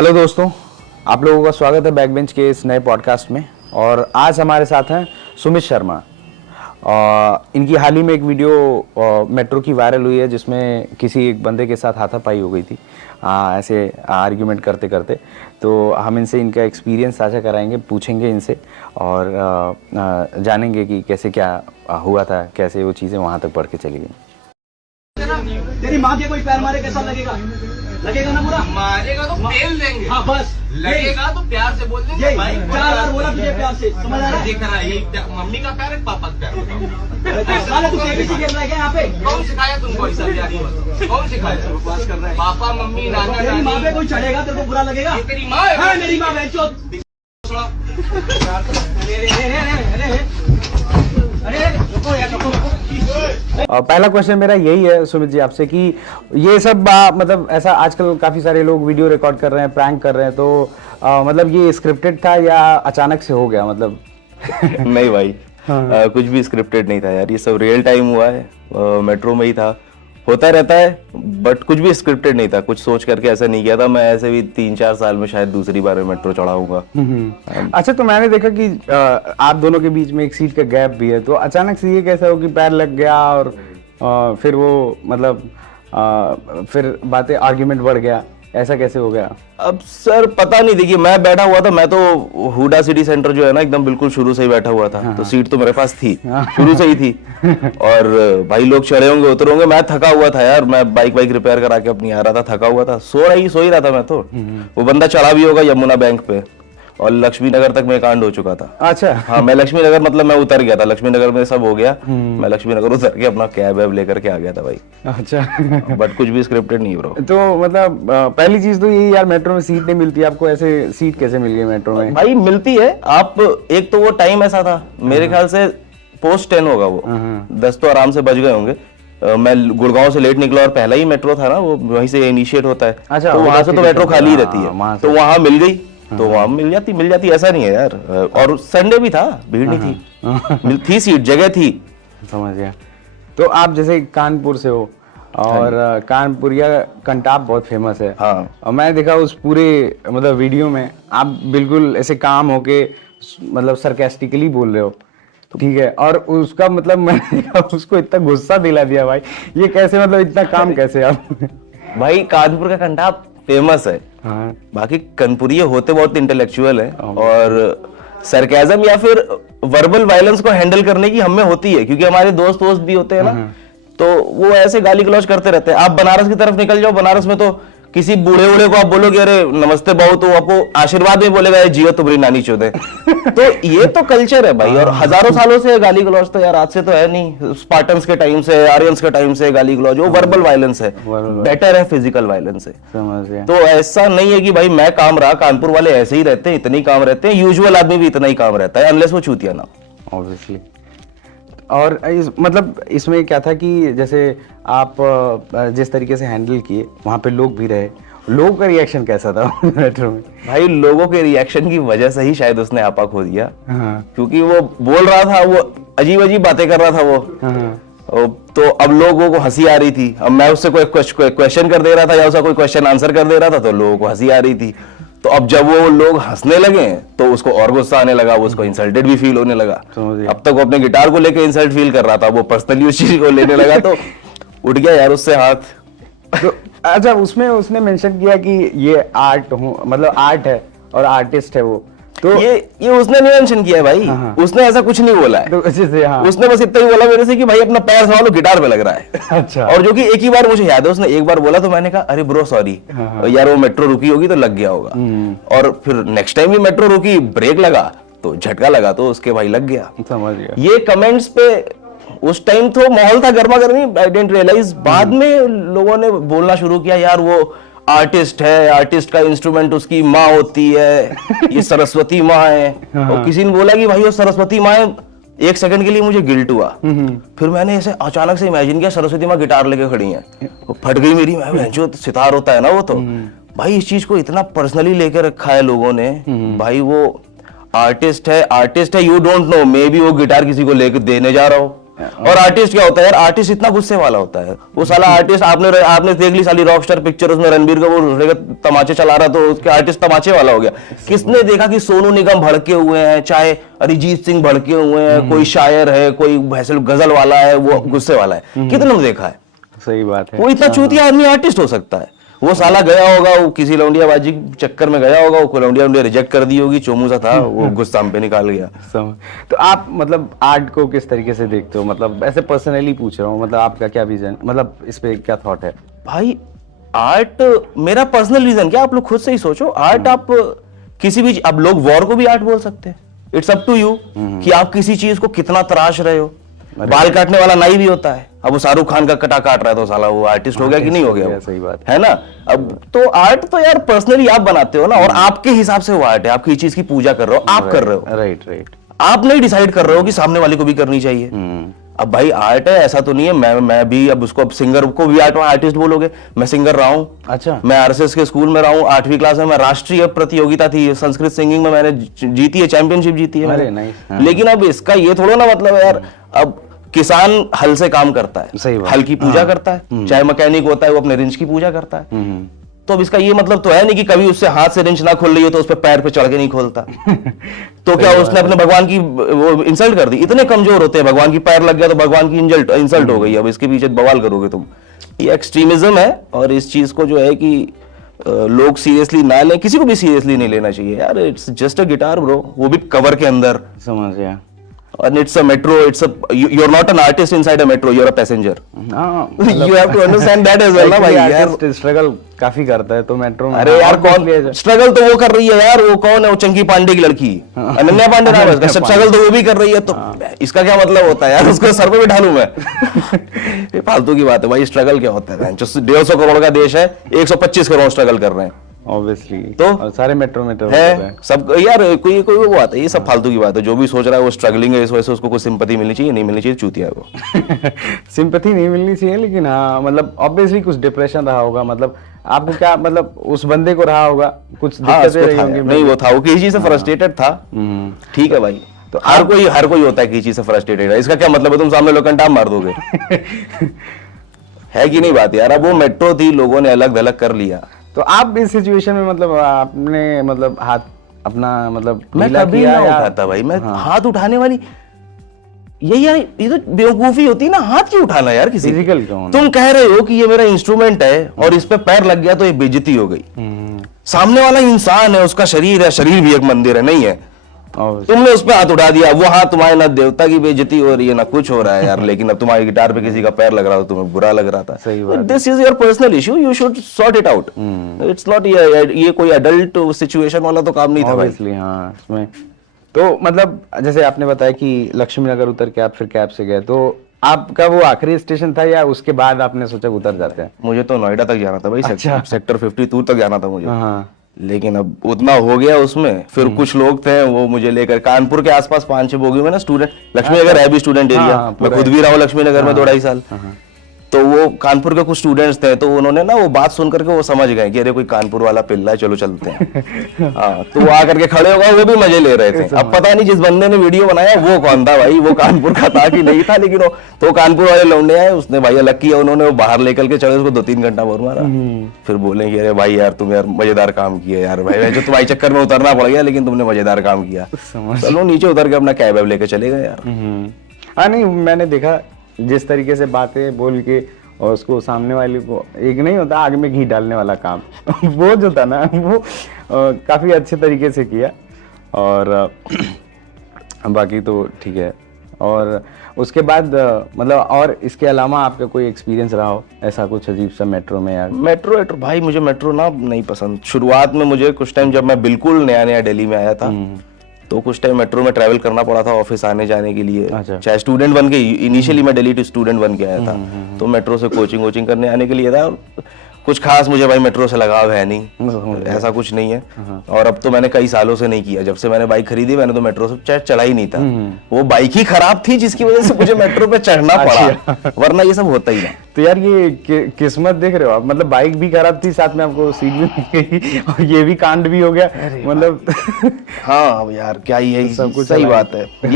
Hello दोस्तों, आप लोगों का स्वागत है बैक बेंच के इस नए पॉडकास्ट में। और आज हमारे साथ हैं सुमित शर्मा। इनकी हाल ही में एक वीडियो मेट्रो की वायरल हुई है जिसमें किसी एक बंदे के साथ हाथापाई हो गई थी, ऐसे आर्ग्यूमेंट करते करते। तो हम इनसे इनका एक्सपीरियंस साझा कराएंगे, पूछेंगे इनसे और जानेंगे कि कैसे क्या हुआ था, कैसे वो चीज़ें वहाँ तक बढ़ के चली गई। तेरी माँ के कोई पैर मारे कैसा लगेगा? लगेगा ना बुरा? मारेगा तो पेल देंगे। हाँ बस लगेगा तो प्यार से बोल देंगे भाई। 4 बार बोला तुझे प्यार से, समझ आ रहा है? दिख रहा है मम्मी का प्यार है, पापा का प्यार। साले तू केबीसी खेल रहा है क्या यहाँ पे? कौन सिखाया तुमको ऐसा प्यार? कौन सिखाया? बकवास कर रहा है। पापा मम्मी नाना तेरी माँ पे नानी। कोई चढ़ेगा तेरे को बुरा लगेगा? ये तेरी माँ है? हाँ मेरी माँ बहनचोद। अरे रुको यार, रुको। पहला क्वेश्चन मेरा यही है सुमित जी आपसे कि ये सब मतलब ऐसा आजकल काफी सारे लोग वीडियो रिकॉर्ड कर रहे हैं, प्रैंक कर रहे हैं, तो मतलब ये स्क्रिप्टेड था या अचानक से हो गया मतलब? नहीं भाई, कुछ भी स्क्रिप्टेड नहीं था यार, ये सब रियल टाइम हुआ है। मेट्रो में ही था, होता रहता है, बट कुछ भी स्क्रिप्टेड नहीं था। कुछ सोच करके ऐसा नहीं किया था। मैं ऐसे भी 3-4 साल में शायद दूसरी बार में मेट्रो चढ़ाऊंगा। अच्छा, तो मैंने देखा कि आप दोनों के बीच में एक सीट का गैप भी है, तो अचानक से ये कैसा हो कि पैर लग गया और फिर वो मतलब फिर बातें आर्ग्यूमेंट बढ़ गया, ऐसा कैसे हो गया? अब सर पता नहीं, देखिए मैं बैठा हुआ था, मैं तो हुडा सिटी सेंटर जो है ना एकदम बिल्कुल शुरू से ही बैठा हुआ था। तो सीट तो मेरे पास थी, शुरू से ही थी। और भाई लोग चढ़े होंगे उतर होंगे, मैं थका हुआ था यार, मैं बाइक रिपेयर करा के अपनी आ रहा था, थका हुआ था, सो ही रहा था मैं तो। वो बंदा चढ़ा भी होगा यमुना बैंक पे, और लक्ष्मी नगर तक में कांड हो चुका था। अच्छा। हाँ, मैं लक्ष्मी नगर मतलब मैं उतर गया था, लक्ष्मी नगर में सब हो गया, मैं लक्ष्मी नगर उतर के अपना कैब वैब लेकर के आ गया था भाई। अच्छा। बट कुछ भी स्क्रिप्टेड नहीं ब्रो। तो मतलब पहली चीज तो यही यार, मेट्रो में सीट नहीं मिलती आपको, ऐसे सीट कैसे मिल गई मेट्रो में? भाई मिलती है आप, एक तो वो टाइम ऐसा था, मेरे ख्याल से पोस्ट 10 होगा वो, 10 तो आराम से बज गए होंगे। मैं गुड़गांव से लेट निकला और पहला ही मेट्रो था ना वो, वहीं से इनिशिएट होता है। अच्छा, तो वहां से तो मेट्रो खाली ही रहती है, तो वहां मिल गई, तो वहां मिल जाती, ऐसा नहीं है यार। और संडे भी था, भीड़ नहीं थी, थी सीट, जगह थी। समझ गया। तो आप जैसे कानपुर से हो और कानपुरिया कंटाप बहुत फेमस है। हाँ। और मैंने देखा उस पूरे मतलब वीडियो में आप बिल्कुल ऐसे काम होके मतलब सरकास्टिकली बोल रहे हो, ठीक है, और उसका मतलब मैंने देखा उसको इतना गुस्सा दिला दिया भाई, ये कैसे, मतलब इतना काम कैसे आप? भाई कानपुर का कंटाप फेमस है। हाँ। बाकी कानपुरिये होते बहुत इंटेलेक्चुअल है, और सरकाज़म या फिर वर्बल वायलेंस को हैंडल करने की हमें होती है, क्योंकि हमारे दोस्त भी होते हैं ना, तो वो ऐसे गाली गलौज करते रहते हैं। आप बनारस की तरफ निकल जाओ, बनारस में तो किसी बूढ़े को आप बोलोगे अरे नमस्ते बाबू, तो आपको आशीर्वाद में बोलेगा जियो तुम्हारी नानी चोदे। तो ये तो कल्चर है भाई, और हजारों सालों से गाली गलौज तो यार आज से तो है नहीं, स्पार्टन्स के टाइम से, आर्यंस के टाइम से गाली गलौज, वो वर्बल वायलेंस है, बेटर है फिजिकल वायलेंस है। समझ गया। तो ऐसा नहीं है कि भाई मैं काम रहा, कानपुर वाले ऐसे ही रहते हैं, इतने ही काम रहते हैं, यूजुअल आदमी भी इतना ही काम रहता है, अनलेस वो चूतिया ना। ऑब्वियसली। और मतलब इसमें क्या था कि जैसे आप जिस तरीके से हैंडल किए, वहाँ पे लोग भी रहे, लोगों का रिएक्शन कैसा था मेट्रो में? भाई लोगों के रिएक्शन की वजह से ही शायद उसने आपा खो दिया। हाँ। क्योंकि वो बोल रहा था, वो अजीब बातें कर रहा था वो। हाँ। तो अब लोगों को हंसी आ रही थी, अब मैं उससे कोई क्वेश्चन कर दे रहा था या उसका कोई क्वेश्चन आंसर कर दे रहा था, तो लोगों को हंसी आ रही थी। तो अब जब वो लोग हंसने लगे तो उसको और गुस्सा आने लगा, वो उसको इंसल्टेड भी फील होने लगा। अब तक वो अपने गिटार को लेके इंसल्ट फील कर रहा था, वो पर्सनली उस चीज को लेने लगा, तो उठ गया यार उससे हाथ। तो अच्छा, उसमें उसने मेंशन किया कि ये आर्ट हो, मतलब आर्ट है और आर्टिस्ट है वो, तो ये उसने नहीं मेंशन किया है भाई। हाँ। उसने ऐसा कुछ नहीं बोला है। तो अच्छे से, हाँ। उसने बस इतना ही बोला मेरे से कि भाई अपना पैर संभालो, गिटार पे लग रहा है। अच्छा। और जो कि एक ही बार मुझे याद है, उसने एक बार बोला तो मैंने कहा अरे ब्रो सॉरी यार, वो मेट्रो रुकी होगी तो लग गया होगा। और फिर नेक्स्ट टाइम भी मेट्रो रुकी, ब्रेक लगा तो झटका लगा, तो उसके भाई लग गया। समझ गया। ये कमेंट्स पे उस टाइम तो माहौल था गर्मा गर्मी, आई डेंट रियलाइज। बाद में लोगों ने बोलना शुरू किया यार वो आर्टिस्ट है, आर्टिस्ट का इंस्ट्रूमेंट उसकी माँ होती है, ये सरस्वती माँ है। और किसी ने बोला कि भाई वो सरस्वती माँ है, एक सेकंड के लिए मुझे गिल्ट हुआ। फिर मैंने ऐसे अचानक से इमेजिन किया सरस्वती माँ गिटार लेके खड़ी हैं, फट गई मेरी, मैं जो सितार होता है ना वो, तो भाई इस चीज को इतना पर्सनली लेके रखा है लोगों ने। भाई वो आर्टिस्ट है, you don't know, may be वो गिटार किसी को लेके देने जा रहा हो, और आर्टिस्ट क्या होता है यार, आर्टिस्ट इतना गुस्से वाला होता है वो साला आर्टिस्ट। आपने देख ली साली रॉकस्टार पिक्चर, उसमें रणबीर कपूर तमाचे चला रहा तो उसके आर्टिस्ट तमाचे वाला हो गया। किसने देखा कि सोनू निगम भड़के हुए हैं, चाहे अरिजीत सिंह भड़के हुए हैं, कोई शायर है, कोई गजल वाला है, वो गुस्से वाला है, कितने ने देखा है? सही बात है। वो इतना चूतिया आदमी आर्टिस्ट हो सकता है? वो साला गया होगा, वो किसी लौंडियाबाजी के चक्कर में गया होगा, वो लौंडिया रिजेक्ट कर दी होगी, चोमू सा था, वो गुस्सा हम पे निकाल गया। तो आप मतलब आर्ट को किस तरीके से देखते हो? मतलब ऐसे पर्सनली पूछ रहा हूँ, मतलब आपका क्या विजन, मतलब इस पे क्या थॉट है? भाई आर्ट मेरा पर्सनल रीजन क्या, आप लोग खुद से ही सोचो। आर्ट आप किसी भी, अब लोग वॉर को भी आर्ट बोल सकते हैं। इट्स अप टू यू कि आप किसी चीज को कितना तराश रहे हो। बाल काटने वाला नाई भी होता है, अब वो शाहरुख खान का कटा काट रहा है तो साला वो आर्टिस्ट हो गया कि नहीं हो गया? सही बात है ना। अब तो आर्ट तो यार पर्सनली आप बनाते हो ना, और आपके हिसाब से वो आर्ट है। आप किसी चीज की पूजा कर रहे हो, आप कर रहे हो, राइट। आप नहीं डिसाइड कर रहे हो कि सामने वाले को भी करनी चाहिए। अब भाई आर्ट है, ऐसा तो नहीं है मैं भी अब उसको, अब सिंगर को भी आर्टिस्ट बोलोगे? मैं सिंगर रहा हूँ। अच्छा। मैं आरएसएस के स्कूल में रहा हूँ, 8वीं क्लास में मैं राष्ट्रीय प्रतियोगिता थी संस्कृत सिंगिंग में, मैंने जीती है, चैंपियनशिप जीती है मैंने। लेकिन अब इसका ये थोड़ा ना मतलब है यार, अब किसान हल से काम करता है, हल की पूजा करता है, चाहे मैकेनिक होता है वो अपने रिंच की पूजा करता है। तो अब इसका ये मतलब तो है नहीं कि कभी उससे हाथ से रिंच ना खोल रही हो तो उस पर पैर पे चढ़ के नहीं खोलता। तो क्या उसने अपने भगवान की वो इंसल्ट कर दी? इतने कमजोर होते हैं, भगवान की पैर लग गया तो भगवान की इंसल्ट हो गई। अब इसके पीछे बवाल करोगे तुम, ये एक्सट्रीमिज्म है। और इस चीज को जो है कि लोग सीरियसली ना लें, किसी को भी सीरियसली नहीं लेना चाहिए यार। It's just a guitar bro, वो भी कवर के अंदर। समझ गया। And it's a metro. You're not an artist inside a metro. You're a passenger. You have to understand that as well, ना भाई यार। स्ट्रगल काफी करता है तो मेट्रो में। अरे यार कौन स्ट्रगल तो वो कर रही है यार, वो कौन है, वो चंकी पांडे की लड़की, अनन्या पांडे नाम है उसका। स्ट्रगल तो वो भी कर रही है, तो इसका क्या मतलब होता है यार? उसको सर पे बिठा लूं मैं? ये फालतू की बात है भाई। स्ट्रगल क्या होता है? जो 150 करोड़ का देश है, 125 करोड़ स्ट्रगल कर रहे हैं ऑब्वियसली। तो और सारे मेट्रो है सब यार। कोई वो बात है, ये सब फालतू की बात है। जो भी सोच रहा है वो स्ट्रगलिंग है, इस वजह से उसको कुछ सिंपैथी मिलनी चाहिए, नहीं मिलनी चाहिए, चूतिया है वो। सिंपैथी नहीं मिलनी चाहिए, लेकिन हाँ मतलब ऑब्वियसली कुछ डिप्रेशन रहा होगा। मतलब आपको क्या मतलब उस बंदे को रहा होगा कुछ दिक्कतें रही होंगी? नहीं, वो था, वो किसी चीज से फ्रस्ट्रेटेड था। ठीक है भाई, तो हर कोई होता है किसी चीज से फ्रस्ट्रेटेड है। इसका क्या मतलब है तुम सामने लोग कंटाम मार दोगे? है कि नहीं बात यार? अब वो मेट्रो थी, लोगों ने अलग अलग कर लिया। तो आप इस सिचुएशन में मतलब आपने मतलब हाथ अपना मतलब मैं कभी ना उठाता भाई। मैं हाथ उठाने वाली ये तो बेवकूफी होती है ना, हाथ क्यों उठाना यार किसी? फिजिकल क्यों? तुम कह रहे हो कि ये मेरा इंस्ट्रूमेंट है और इस पे पैर लग गया तो ये बेइज्जती हो गई। सामने वाला इंसान है, उसका शरीर है, शरीर भी एक मंदिर है, नहीं है? तुमने उस पे हाथ उठा दिया, वो हाथ तुम्हारे ना देवता की बेइज्जती हो रही है ना कुछ हो रहा है यार। लेकिन अब तुम्हारी गिटार पे किसी का पैर लग रहा था, तुम्हें बुरा लग रहा था। This is your personal issue, you should sort it out. It's not ये कोई एडल्ट सिचुएशन वाला तो काम नहीं था भाई। हाँ, इसमें तो मतलब जैसे आपने बताया कि लक्ष्मी नगर उतर के आप फिर कैब से गए, तो आपका वो आखिरी स्टेशन था या उसके बाद आपने सोचा उतर जाते हैं? मुझे तो नोएडा तक जाना था भाई। अच्छा। सेक्टर 52 तक जाना था मुझे। हाँ। लेकिन अब उतना हो गया उसमें, फिर कुछ लोग थे वो मुझे लेकर कानपुर के आसपास 5-6 बोगी में ना स्टूडेंट, लक्ष्मी नगर है भी स्टूडेंट एरिया, मैं खुद भी रहा हूँ लक्ष्मी नगर में 2-2.5 साल। तो वो कानपुर के कुछ स्टूडेंट्स थे, तो उन्होंने ना वो बात सुन करके वो समझ गए कि अरे कोई कानपुर वाला पिल्ला है, चलो चलते हैं। हाँ, तो वो आकर के खड़े हो गए, वो भी मजे ले रहे थे। अब पता नहीं जिस बंदे ने वीडियो बनाया वो कौन था भाई, वो कानपुर का था कि नहीं था, लेकिन वो तो कानपुर वाले लौंडे आए, उसने भाई अलग किया, उन्होंने वो बाहर लेकर के चले, उसको 2-3 घंटा बोर मारा। फिर बोले कि अरे भाई यार तुम यार मजेदार काम किया यार भाई, जो तुम्हारे चक्कर में उतरना पड़ गया लेकिन तुमने मजेदार काम किया। चलो नीचे उतर के अपना कैब लेके चले गए यार। हाँ नहीं, मैंने देखा जिस तरीके से बातें बोल के और उसको सामने वाले को, एक नहीं होता आग में घी डालने वाला काम वो जो था ना वो काफ़ी अच्छे तरीके से किया। और बाकी तो ठीक है। और उसके बाद मतलब और इसके अलावा आपका कोई एक्सपीरियंस रहा हो ऐसा कुछ अजीब सा मेट्रो में? यार मेट्रो भाई मुझे मेट्रो ना नहीं पसंद। शुरुआत में मुझे कुछ टाइम जब मैं बिल्कुल नया दिल्ली में आया था तो कुछ टाइम मेट्रो में ट्रैवल करना पड़ा था ऑफिस आने जाने के लिए। अच्छा। चाहे स्टूडेंट बन के, इनिशियली मैं दिल्ली टू स्टूडेंट बन के आया था, तो मेट्रो से कोचिंग करने आने के लिए था। कुछ खास मुझे भाई मेट्रो से लगाव है नहीं, ऐसा कुछ नहीं है। और अब तो मैंने कई सालों से नहीं किया, जब से मैंने बाइक खरीदी मैंने तो मेट्रो से चढ़ा ही नहीं था। वो बाइक ही खराब थी जिसकी वजह से मुझे मेट्रो पे चढ़ना पड़ा, वरना ये सब होता ही ना। तो यार ये किस्मत देख रहे हो आप, मतलब बाइक भी खराब थी, साथ में आपको सीट भी मिल गई और ये भी कांड भी हो गया, मतलब हाँ अब यार क्या ही है, सब कुछ सही अलग बात है।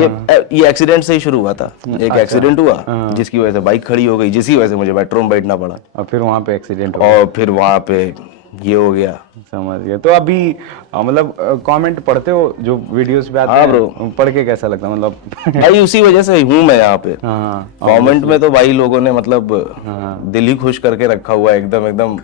ये एक्सीडेंट से ही शुरू हुआ था। एक एक्सीडेंट हुआ जिसकी वजह से बाइक खड़ी हो गई, जिसकी वजह से मुझे मेट्रो में बैठना पड़ा, और फिर वहां पे एक्सीडेंट हो और फिर वहां पे ये हो गया। समझ गया। तो अभी मतलब कमेंट पढ़ते हो जो वीडियोस पे आते हाँ हैं, ब्रो। पढ़ के कैसा लगता है मतलब? भाई उसी वजह से हूँ मैं यहाँ पे। हाँ कमेंट में तो भाई लोगों ने मतलब हाँ। दिल ही खुश करके रखा हुआ है एकदम एकदम,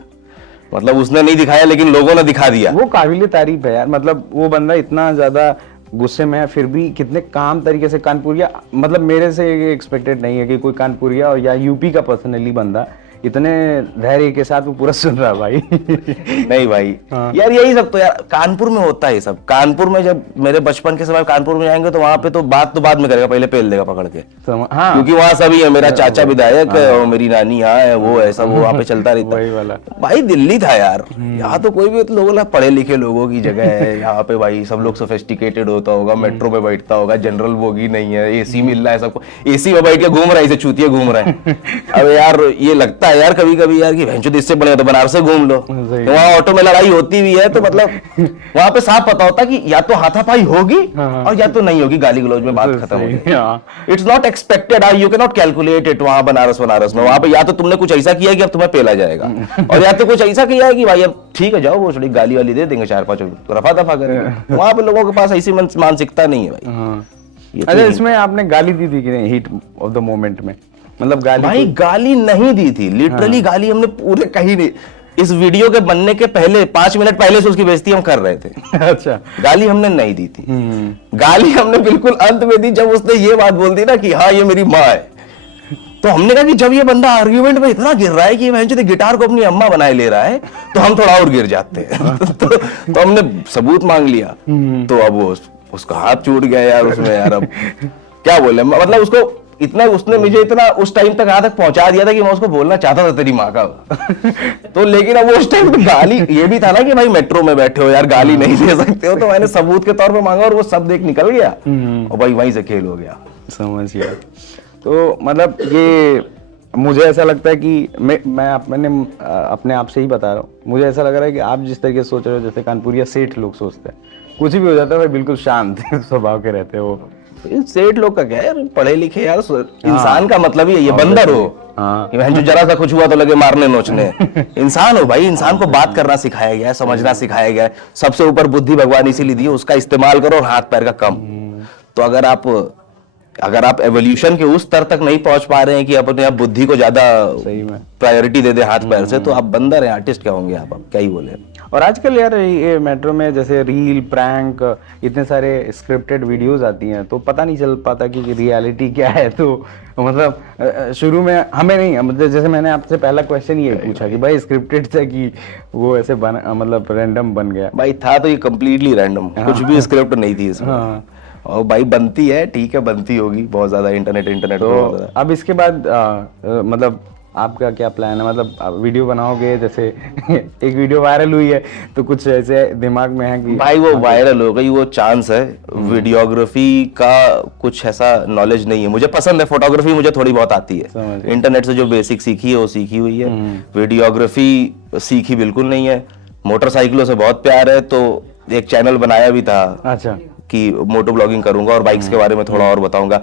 मतलब उसने नहीं दिखाया लेकिन लोगों ने दिखा दिया। वो काबिल तारीफ है यार, मतलब वो बंदा इतना ज्यादा गुस्से में है फिर भी कितने काम तरीके से कानपुरिया, मतलब मेरे से एक्सपेक्टेड नहीं है कि कोई कानपुरिया और या यूपी का पर्सनली बंदा इतने धैर्य के साथ वो पूरा सुन रहा भाई। नहीं भाई हाँ। यार यही सब तो यार कानपुर में होता है ये सब। कानपुर में जब मेरे बचपन के समय कानपुर में जाएंगे तो वहां पे तो बात बाद में करेगा, पहले पेल देगा पकड़ के, हाँ क्योंकि वहां सभी है, मेरा चाचा विधायक है और मेरी नानी यहाँ है, वो है, सब वो वहां पे चलता रहता वही है। वाला। भाई दिल्ली था यार, यहाँ तो कोई भी लोगों ना पढ़े लिखे लोगों की जगह है यहाँ पे भाई, सब लोग सोफिस्टिकेटेड होता होगा, मेट्रो में बैठता होगा, जनरल बोगी नहीं है, एसी मिल रहा है सबको, एसी में बैठ के घूम रहा है, इसे चूतिया घूम रहा है। अब यार ये लगता है यार कभी कभी यार कि भैंचोद इससे बड़े तो बनारस से घूम लो, तो वहाँ ऑटो में लड़ाई होती भी है तो मतलब वहां पे साफ पता होता कि या तो हाथापाई होगी और या तो नहीं होगी, गाली गलौज में बात खत्म होगी। It's not expected, you can not calculate it. वहां बनारस में वहां पे या तो तुमने कुछ ऐसा किया कि अब तुम्हें पेला जाएगा, और या तो कुछ ऐसा किया है कि भाई अब ठीक है जाओ वो थोड़ी गाली वाली दे देंगे, 4-5 रफा दफा करेंगे। वहां पे लोगों के पास ऐसी मानसिकता नहीं है भाई। ये तो अच्छा, इसमें आपने गाली दी थी कि नहीं हीट ऑफ द मोमेंट में? मतलब गाली भाई गाली नहीं दी थी, लिटरली गाली हमने पूरे कहीं नहीं, इस वीडियो के बनने के पहले 5 मिनट पहले से उसकी बेइज्जती हम कर रहे थे। अच्छा, गाली हमने नहीं दी थी। गाली हमने बिल्कुल अंत में दी जब उसने ये बात बोल दी ना कि हाँ ये मेरी माँ है। तो हमने कहा कि जब ये बंदा आर्ग्यूमेंट में इतना गिर रहा है कि ये गिटार को अपनी अम्मा बनाए ले रहा है तो हम थोड़ा और गिर जाते हैं। तो हमने सबूत मांग लिया, तो अब वो उसका हाथ छूट गया यार उसमें। यार अब क्या बोले, मतलब उसको इतना, उसने मुझे इतना उस टाइम तक यहाँ तक पहुंचा दिया था कि मैं उसको बोलना चाहता था तेरी माँ का। तो लेकिन अब वो उस टाइम पे गाली ये भी था ना कि भाई मेट्रो में बैठे हो यार, गाली नहीं दे सकते हो, तो मैंने सबूत के तौर पे मांगा और वो सब देख निकल गया और भाई वहीं से खेल हो गया। समझ गया। तो मतलब ये मुझे ऐसा लगता है कि मैं अपने आप से ही बता रहा हूँ, मुझे ऐसा लग रहा है कि आप जिस तरीके से सोच रहे हो जैसे कानपुरिया सेठ लोग सोचते हैं, कुछ भी हो जाता है भाई बिल्कुल शांत स्वभाव के रहते हो। सेठ लोग का क्या है, पढ़े लिखे यार इंसान का मतलब ही है, ये बंदर हो जो जरा सा कुछ हुआ तो लगे मारने नोचने। इंसान हो भाई, इंसान को बात करना सिखाया गया है, समझना सिखाया गया है, सबसे ऊपर बुद्धि भगवान इसीलिए दी है, उसका इस्तेमाल करो और हाथ पैर का कम। तो अगर आप एवोल्यूशन के उस स्तर तक नहीं पहुंच पा रहे हैं कि अपने आप बुद्धि को ज्यादा सही में प्रायोरिटी दे दे हाथ पैर से, तो आप बंदर हैं, आर्टिस्ट क्या होंगे आप क्या ही बोले। और आजकल यार ये मेट्रो में जैसे रील प्रैंक इतने सारे स्क्रिप्टेड वीडियोस आती हैं, तो पता नहीं चल पाता कि रियलिटी क्या है। तो मतलब शुरू में हमें नहीं, मतलब जैसे मैंने आपसे पहला क्वेश्चन ये पूछा कि भाई स्क्रिप्टेड था कि वो ऐसे मतलब रैंडम बन गया? भाई था तो ये कम्प्लीटली रैंडम, कुछ भी स्क्रिप्ट नहीं थी इसमें। और भाई बनती है, ठीक है बनती होगी बहुत ज्यादा, इंटरनेट तो अब इसके बाद मतलब आपका क्या प्लान है? मतलब आप वीडियो बनाओगे, जैसे एक वीडियो वायरल हुई है तो कुछ ऐसे दिमाग में है कि भाई वो वायरल हो गई, वो चांस है। वीडियोग्राफी का कुछ ऐसा नॉलेज नहीं है, मुझे पसंद है फोटोग्राफी, मुझे थोड़ी बहुत आती है, इंटरनेट से जो बेसिक सीखी है वो सीखी हुई है। वीडियोग्राफी सीखी बिल्कुल नहीं है। मोटरसाइकिलों से बहुत प्यार है तो एक चैनल बनाया भी था। अच्छा, कि मोटो ब्लॉगिंग करूंगा और बाइक्स के बारे में थोड़ा और बताऊंगा।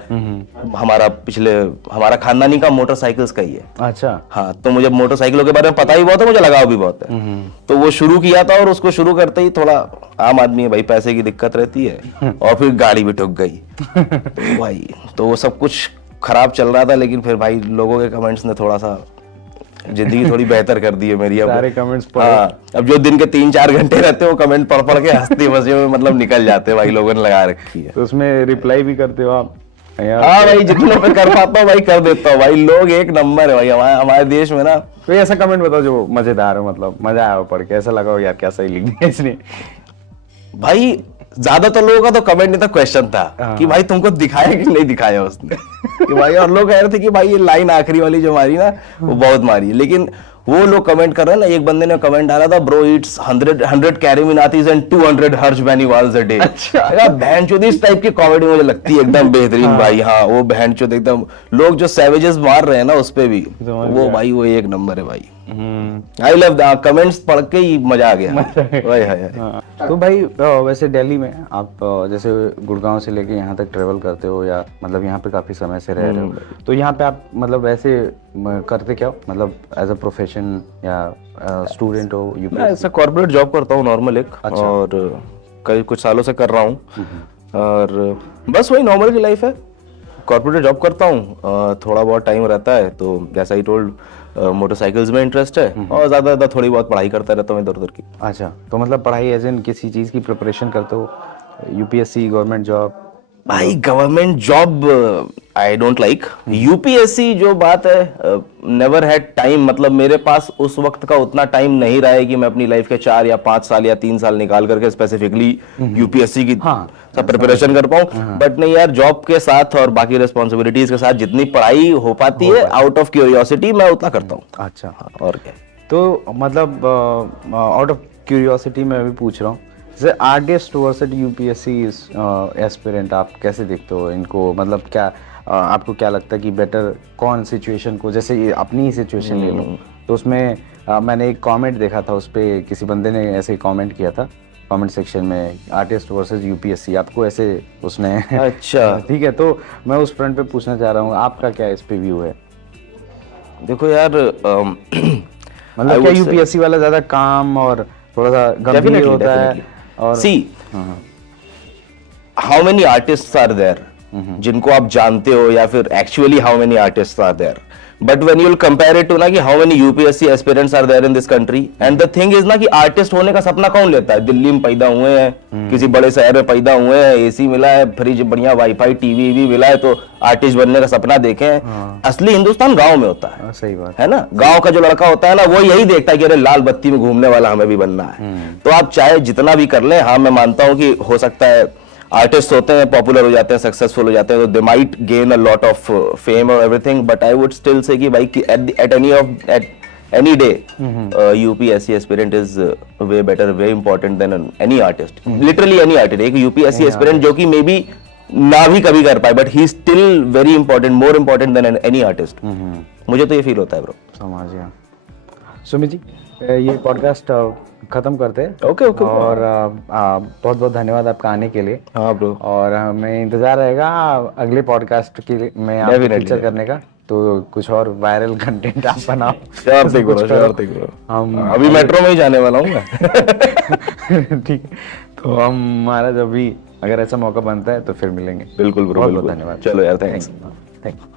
हमारा खानदानी का मोटरसाइकिल्स का ही है। अच्छा, हाँ, तो मुझे मोटरसाइकिलों के बारे में पता ही बहुत है, मुझे लगाव भी बहुत है। तो वो शुरू किया था और उसको शुरू करते ही थोड़ा, आम आदमी है भाई, पैसे की दिक्कत रहती है और फिर गाड़ी भी ठुक गई। तो भाई तो वो सब कुछ खराब चल रहा था, लेकिन फिर भाई लोगों के कमेंट्स ने थोड़ा सा जिंदगी थोड़ी बेहतर कर दी है मेरी। अब सारे कमेंट्स पढ़ो। हाँ, अब जो दिन के 3-4 घंटे रहते हैं वो कमेंट पढ़ पढ़ के हंसती मस्ती में मतलब निकल जाते हैं भाई, लोगों ने लगा रखी है। तो उसमें रिप्लाई भी करते हो आप? हाँ भाई, जितनों पे कर पाता हूँ भाई कर देता हूँ भाई, लोग एक नंबर है भाई हमारे देश में ना। कोई ऐसा कमेंट बताओ जो मजेदार हो, मतलब मजा आया हो पढ़ के, ऐसा लगा हो यार क्या सही लिख दिया इसने? भाई ज्यादातर लोगों का तो कमेंट नहीं था, क्वेश्चन था कि भाई तुमको दिखाया कि नहीं दिखाया उसने। कि भाई, और लोग कह रहे थे कि भाई ये लाइन आखिरी वाली जो मारी ना वो बहुत मारी है, लेकिन वो लोग कमेंट कर रहे हैं ना, एक बंदे ने कमेंट डाला था, bro it's 100 CarryMinatis and 200 Harsh Beniwals a day. अच्छा, बहनचोद इस टाइप की कॉमेडी मुझे लगती है एकदम बेहतरीन भाई। हाँ, वो बहनचोद एकदम, लोग जो सैवेजेस मार रहे हैं ना उस पे भी, वो भाई वो एक नंबर है भाई। आई लव द कमेंट्स, पढ़ के ही मजा आ गया। भाई हाय। तो भाई वैसे दिल्ली में आप जैसे गुड़गांव से लेके यहाँ तक ट्रेवल करते हो, या मतलब यहाँ पे काफी समय से रह रहे हो, तो यहाँ पे आप मतलब वैसे करते क्या हो, मतलब एज अ प्रोफेशन या स्टूडेंट हो? मैं ऐसा कॉर्पोरेट जॉब करता हूँ नॉर्मल एक। अच्छा। और कई कुछ सालों से कर रहा हूँ, और बस वही नॉर्मल की लाइफ है। कॉर्पोरेट जॉब करता हूँ, थोड़ा बहुत टाइम रहता है तो जैसा ही टोल्ड मोटरसाइकिल्स में इंटरेस्ट है, और ज्यादा थोड़ी बहुत पढ़ाई करता रहता हूँ इधर उधर की। अच्छा, तो मतलब पढ़ाई एज इन किसी चीज की प्रिपरेशन करते हो? UPSC, government job? भाई government job I don't like. UPSC जो बात है, नेवर हैड टाइम, मतलब मेरे पास उस वक्त का उतना टाइम नहीं रहा है कि मैं अपनी लाइफ के 4 या 5 साल या 3 साल निकाल करके स्पेसिफिकली यूपीएससी की सब प्रिपरेशन कर पाऊं। बट नहीं यार, जॉब के साथ और बाकी रिस्पॉन्सिबिलिटीज के साथ जितनी पढ़ाई हो पाती है आउट ऑफ क्यूरियोसिटी, मैं उतना करता हूँ। अच्छा, और क्या। तो मतलब आउट ऑफ क्यूरियोसिटी मैं भी पूछ रहा हूँ, जैसे आर्टिस्ट वर्सेस यूपीएससी एस्पिरेंट, आप कैसे देखते हो इनको? मतलब क्या आपको क्या लगता है कि बेटर कौन सिचुएशन को, जैसे ये अपनी ही सिचुएशन ले लो तो उसमें मैंने एक कमेंट देखा था, उस पे किसी बंदे ने ऐसे कमेंट किया था कमेंट सेक्शन में, आर्टिस्ट वर्सेस यूपीएससी, आपको ऐसे उसने अच्छा ठीक है, तो मैं उस फ्रंट पे पूछना चाह रहा हूँ, आपका क्या इस पे व्यू है? देखो यार, मतलब क्या यूपीएससी वाला ज्यादा काम और थोड़ा सा गंभीर होता है? और see how many artists are there जिनको आप जानते हो, या फिर actually how many artists are there, but when you will compare it to ना कि how many UPSC aspirants are there in this country, and the thing is ना कि आर्टिस्ट होने का सपना कौन लेता है? दिल्ली में पैदा हुए हैं, किसी बड़े शहर में पैदा हुए हैं, एसी मिला है, फ्रिज, बढ़िया वाईफाई, टीवी भी मिला है, तो आर्टिस्ट बनने का सपना देखे हैं। असली हिंदुस्तान गांव में होता है। सही बात है ना, गांव का जो लड़का होता है ना, वो यही देखता है कि अरे लाल बत्ती में घूमने वाला हमें भी बनना है। तो आप चाहे जितना भी कर लें, हाँ मैं मानता हूं कि हो सकता है आर्टिस्ट होते हैं, पॉपुलर हो जाते हैं, सक्सेसफुल हो जाते हैं, तो they might gain a lot of fame और everything, but I would still say कि भाई at any day UPSC aspirant is way better, way important than any artist, literally any artist. एक यूपीएससी एस्पिरेंट जो कि maybe ना भी कभी कर पाए, but he still very important, more important than any artist. मुझे तो ये फील होता है ब्रो। समझ गया। सुमित जी, ये पॉडकास्ट खत्म करते हैं। Okay okay. और बहुत बहुत धन्यवाद आपका आने के लिए। हाँ ब्रो। और हमें इंतजार रहेगा अगले पॉडकास्ट के लिए में आपको फीचर करने का, तो कुछ और वायरल कंटेंट आप बनाओ। हम अभी मेट्रो में ही जाने वाला हूँ मैं। ठीक, तो हमारा जब भी अगर ऐसा मौका बनता है तो फिर मिलेंगे। बिल्कुल ब्रो, बहुत बहुत धन्यवाद। चलो यार, थैंक्स। Thank you.